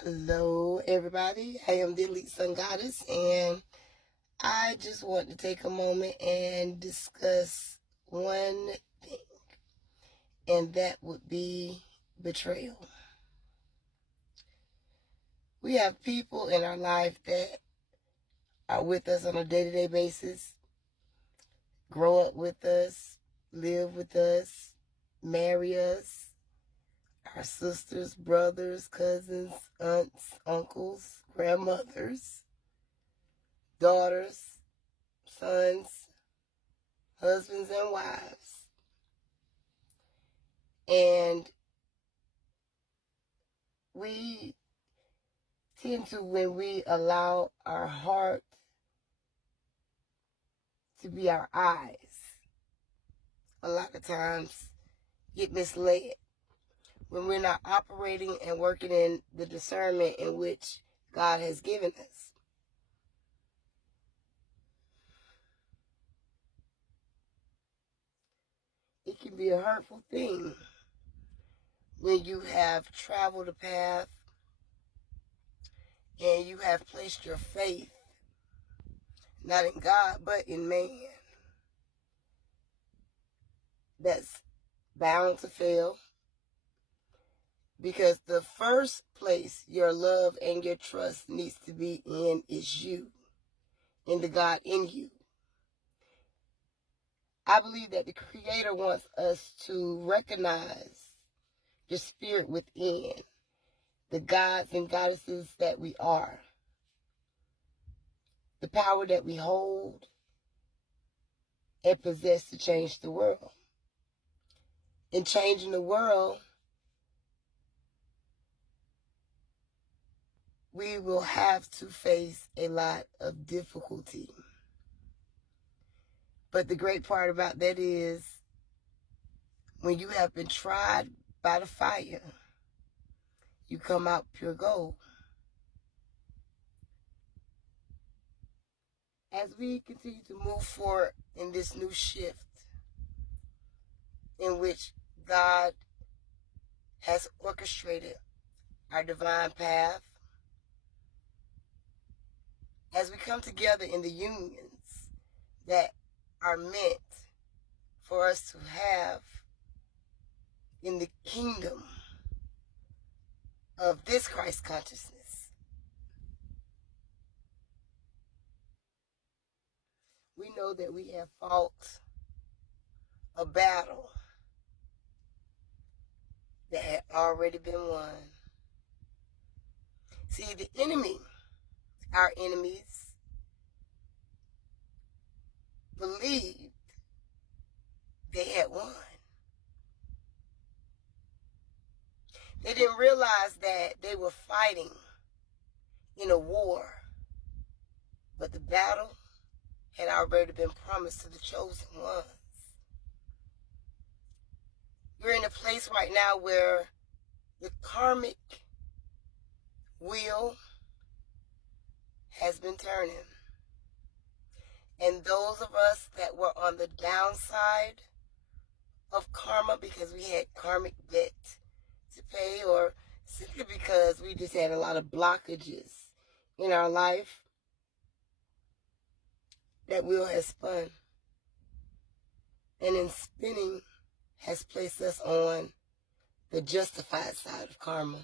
Hello, everybody. I am the Elite Sun Goddess, and I just want to take a moment and discuss one thing, and that would be betrayal. We have people in our life that are with us on a day-to-day basis, grow up with us, live with us, marry us, our sisters, brothers, cousins, aunts, uncles, grandmothers, daughters, sons, husbands, and wives. And we tend to, when we allow our heart to be our eyes, a lot of times get misled when we're not operating and working in the discernment in which God has given us. It can be a hurtful thing when you have traveled a path and you have placed your faith not in God but in man. That's bound to fail, because the first place your love and your trust needs to be in is you, in the God in you. I believe that the Creator wants us to recognize the spirit within, the gods and goddesses that we are, the power that we hold and possess to change the world. In changing the world, we will have to face a lot of difficulty. But the great part about that is, when you have been tried by the fire, you come out pure gold. As we continue to move forward in this new shift in which God has orchestrated our divine path, as we come together in the unions that are meant for us to have in the kingdom of this Christ consciousness, we know that we have fought a battle that had already been won. See, the enemy, our enemies, believed they had won. They didn't realize that they were fighting in a war, but the battle had already been promised to the chosen ones. We're in a place right now where the karmic wheel has been turning. And those of us that were on the downside of karma because we had karmic debt to pay, or simply because we just had a lot of blockages in our life, that wheel has spun. And in spinning has placed us on the justified side of karma.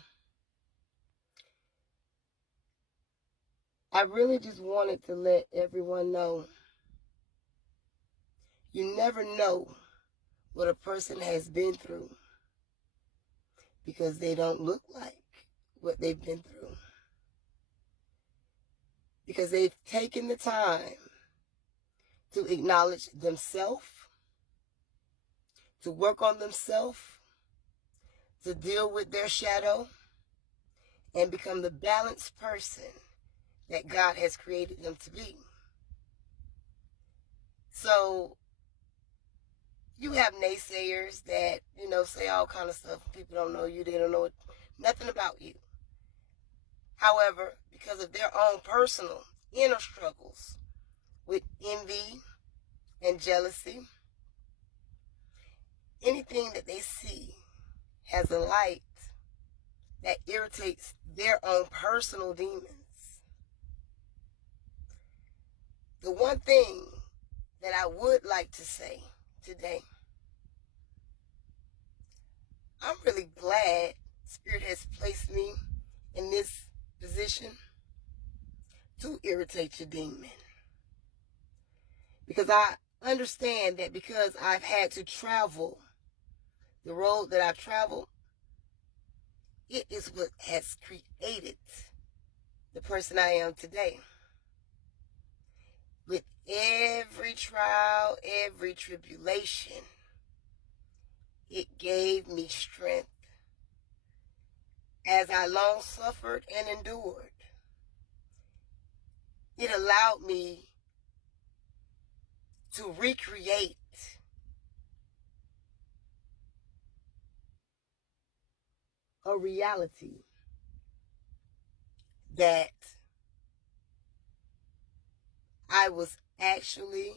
I really just wanted to let everyone know, you never know what a person has been through because they don't look like what they've been through. Because they've taken the time to acknowledge themselves, to work on themselves, to deal with their shadow, and become the balanced person that God has created them to be. So you have naysayers that, say all kind of stuff. People don't know you. They don't know nothing about you. However, because of their own personal inner struggles with envy and jealousy, anything that they see has a light that irritates their own personal demons. The one thing that I would like to say today, I'm really glad Spirit has placed me in this position to irritate your demon. Because I understand that because I've had to travel the road that I've traveled, it is what has created the person I am today. With every trial, every tribulation, it gave me strength. As I long suffered and endured, it allowed me to recreate a reality that I was actually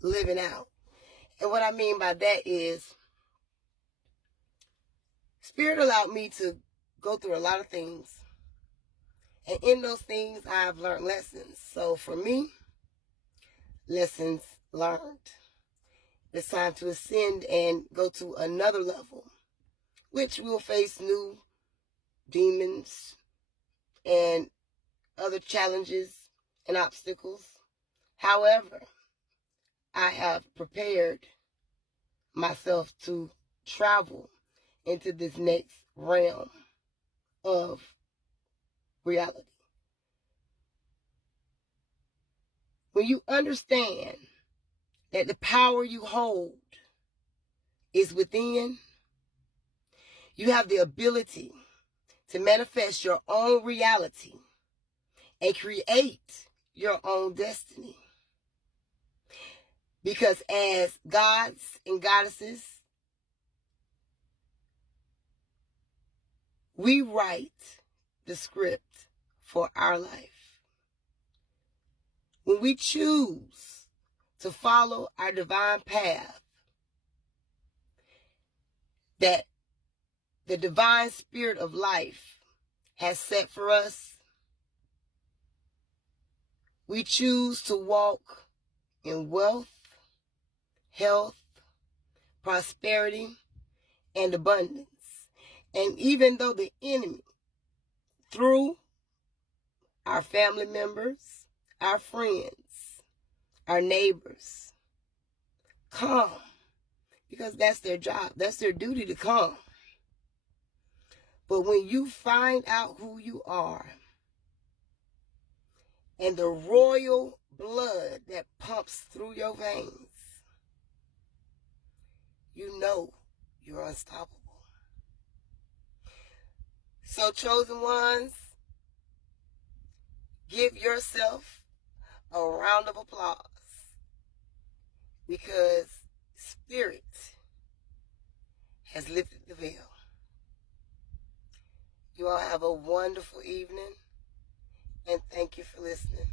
living out. And what I mean by that is, Spirit allowed me to go through a lot of things. And in those things, I've learned lessons. So for me, lessons learned. It's time to ascend and go to another level, which will face new demons and other challenges and obstacles. However, I have prepared myself to travel into this next realm of reality. When you understand that the power you hold is within, you have the ability to manifest your own reality and create your own destiny. Because as gods and goddesses, we write the script for our life. When we choose to follow our divine path that the divine spirit of life has set for us, we choose to walk in wealth, health, prosperity, and abundance. And even though the enemy, through our family members, our friends, our neighbors, come, because that's their job, that's their duty to come. But when you find out who you are and the royal blood that pumps through your veins, you know you're unstoppable. So, chosen ones, give yourself a round of applause, because Spirit has lifted the veil. You all have a wonderful evening, and thank you for listening.